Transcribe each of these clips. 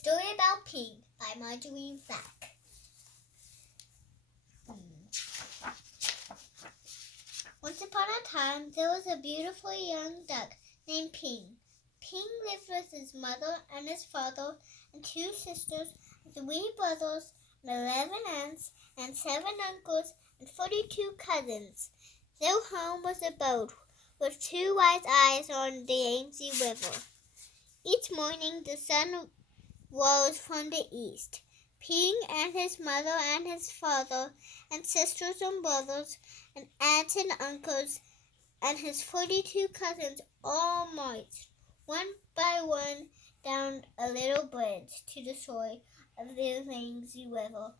story about Ping by Marjorie Flack. Once upon a time, there was a beautiful young duck named Ping. Ping lived with his mother and his father and 2 sisters, 3 brothers, and 11 aunts, and 7 uncles, and 42 cousins. Their home was a boat with 2 wise eyes on the Yangtze River. Each morning, the sun rose from the east. Ping and his mother and his father and sisters and brothers and aunts and uncles and his 42 cousins all marched one by one down a little bridge to the shore of the Yangtze River.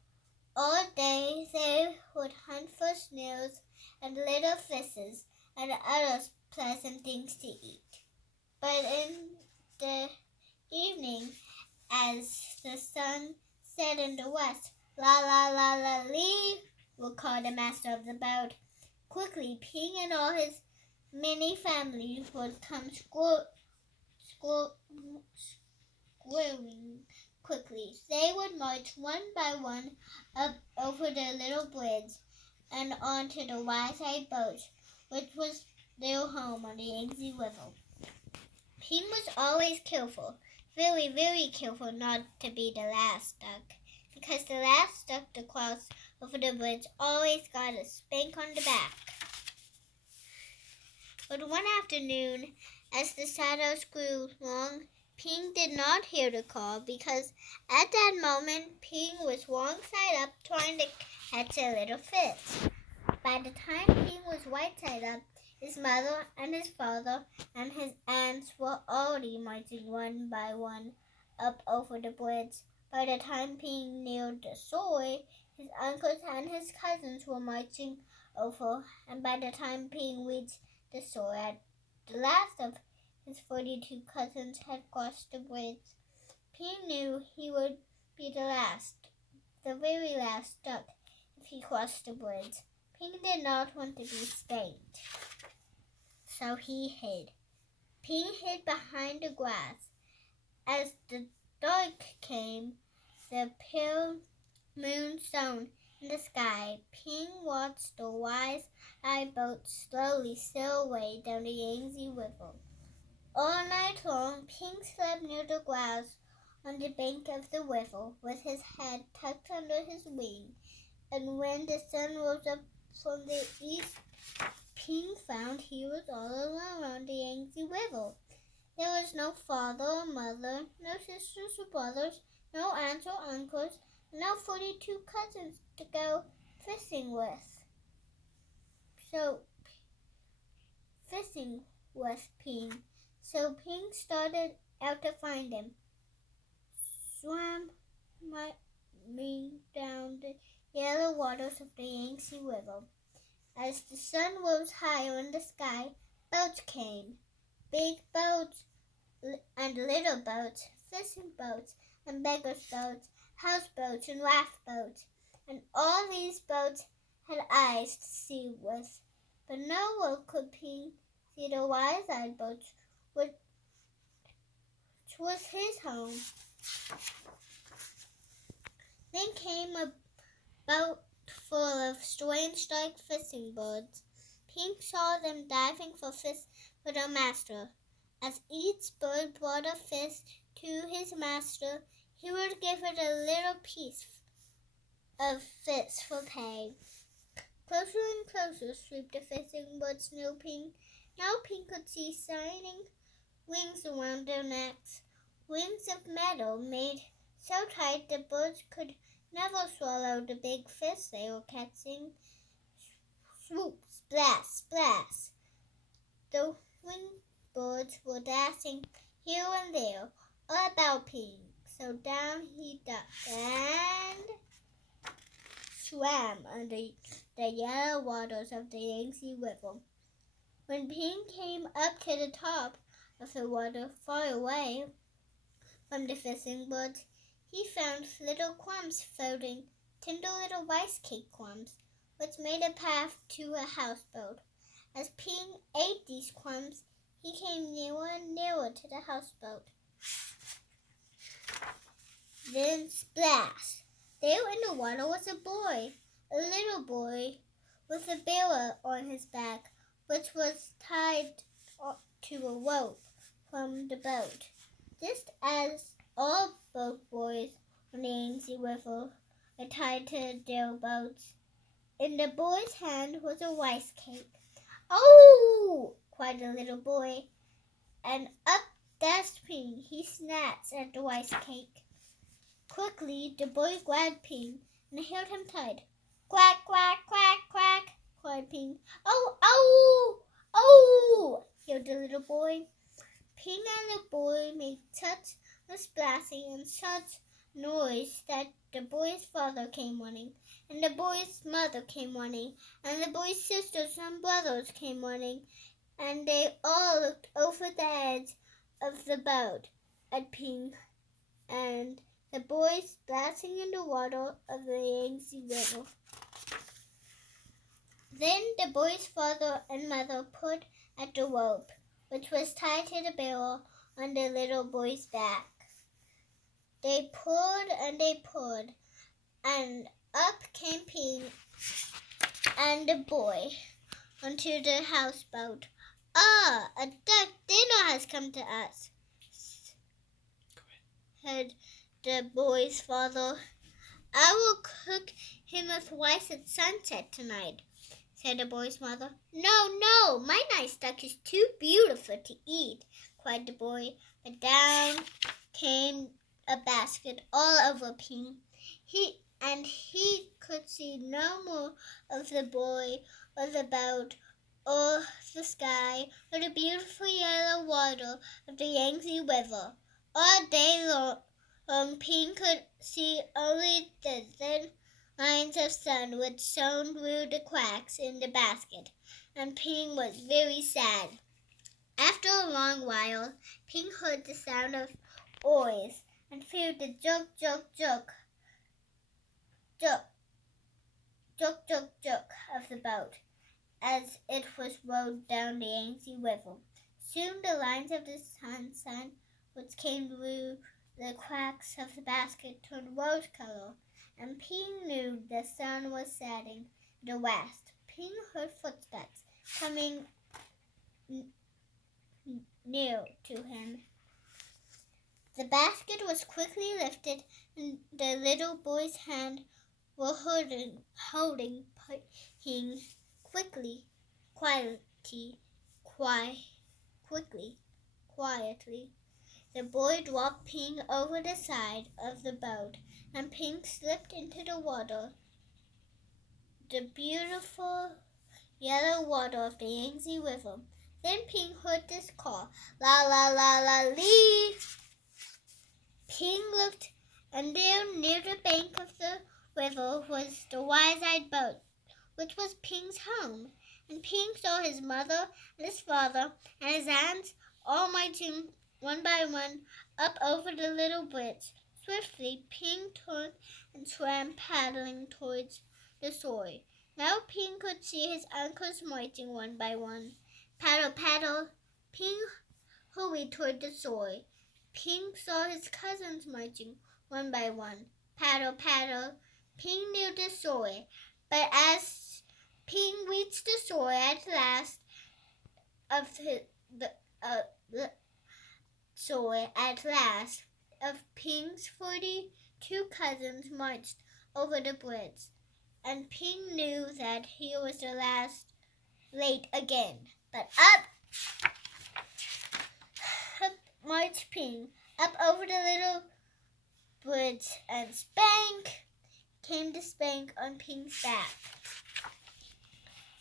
All day they would hunt for snails and little fishes and other pleasant things to eat. But in the evening, as the sun set in the west, la la la la lee, would call the master of the boat. Quickly, Ping and all his many families would come squirming quickly. They would march one by one up over the little bridge and onto the wise-eyed boat, which was their home on the Yangtze River. Ping was always careful, very, very careful not to be the last duck, because the last duck to cross over the bridge always got a spank on the back. But one afternoon, as the shadows grew long, Ping did not hear the call because at that moment Ping was wrong side up trying to catch a little fish. By the time Ping was right side up, his mother and his father and his aunts were already marching one by one up over the bridge. By the time Ping neared the shore, his uncles and his cousins were marching over, and by the time Ping reached the shore, the last of his 42 cousins had crossed the bridge. Ping knew he would be the very last duck, if he crossed the bridge. Ping did not want to be spanked, so he hid. Ping hid behind the grass. As the dark came, the pale moon shone in the sky. Ping watched the wise-eyed boat slowly sail away down the Yangtze River. All night long, Ping slept near the grass on the bank of the river with his head tucked under his wing. And when the sun rose up from the east, Ping found he was all alone on the Yangtze River. There was no father or mother, no sisters or brothers, no aunts or uncles, no 42 cousins to go fishing with. Ping. So Ping started out to find him. Swam down the yellow waters of the Yangtze River. As the sun rose higher in the sky, boats came. Big boats and little boats, fishing boats and beggars' boats, houseboats and raft boats. And all these boats had eyes to see with, but nowhere could Ping see the wise-eyed boat, which was his home. Then came a boat full of strange dark fishing birds. Ping saw them diving for fish for their master. As each bird brought a fish to his master, he would give it a little piece of fish for pay. Closer and closer swooped the fishing birds near Ping. Now Ping could see shining wings around their necks, wings of metal made so tight the birds could never swallow the big fish they were catching. Swoop, splash, splash. The winged birds were dashing here and there, all about Ping. So down he ducked and swam under the yellow waters of the Yangtze River. When Ping came up to the top of the water, far away from the fishing birds, he found little crumbs floating, tender little rice cake crumbs, which made a path to a houseboat. As Ping ate these crumbs, he came nearer and nearer to the houseboat. Then splash! There in the water was a boy, a little boy, with a barrel on his back, which was tied to a rope from the boat. Just as all boat boys on the Yangtze River are tied to their boats. In the boy's hand was a rice cake. "Oh!" cried the little boy, and up dashed Ping. He snatched at the rice cake. Quickly the boy grabbed Ping and held him tight. "Quack, quack, quack, quack!" cried Ping. "Oh, oh, oh!" yelled the little boy. Ping and the boy made such a splashing and such noise that the boy's father came running, and the boy's mother came running, and the boy's sisters and brothers came running, and they all looked over the edge of the boat at Ping and the boy splashing in the water of the Yangtze River. Then the boy's father and mother pulled at the rope, which was tied to the barrel on the little boy's back. They pulled, and up came Ping and the boy onto the houseboat. "Ah, a duck dinner has come to us," said the boy's father. "I will cook him with rice at sunset tonight," said the boy's mother. No, my nice duck is too beautiful to eat," cried the boy. But down came a basket all over Ping. He could see no more of the boy or the boat or the sky or the beautiful yellow water of the Yangtze River. All day long, Ping could see only the thin lines of sun which shone through the cracks in the basket, and Ping was very sad. After a long while, Ping heard the sound of oars and heard the juk, juk, juk, juk, juk, juk, juk of the boat as it was rowed down the Yangtze River. Soon the lines of the sun, which came through the cracks of the basket, turned rose color, and Ping knew the sun was setting in the west. Ping heard footsteps coming near to him. The basket was quickly lifted, and the little boy's hand were holding Ping quietly. The boy dropped Ping over the side of the boat, and Ping slipped into the water, the beautiful yellow water of the Yangtze River. Then Ping heard this call, "La, la, la, la, lee!" Ping looked, and there near the bank of the river was the wise-eyed boat, which was Ping's home. And Ping saw his mother and his father and his aunts all marching one by one up over the little bridge. Swiftly, Ping turned and swam paddling towards the shore. Now Ping could see his uncles marching one by one. Paddle, paddle, Ping hurried toward the shore. Ping saw his cousins marching one by one. Paddle, paddle, Ping near the shore. But as Ping reached the shore at last of Ping's 42 cousins marched over the bridge, and Ping knew that he was the last late again. But up marched Ping, up over the little bridge, and spank came the spank on Ping's back.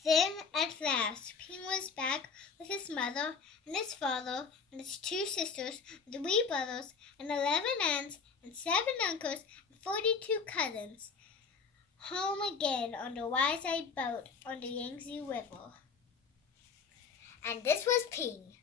Then, at last, Ping was back with his mother and his father and his 2 sisters, 3 brothers, and 11 aunts, and 7 uncles, and 42 cousins, home again on the wise-eyed boat on the Yangtze River. And this was Ping.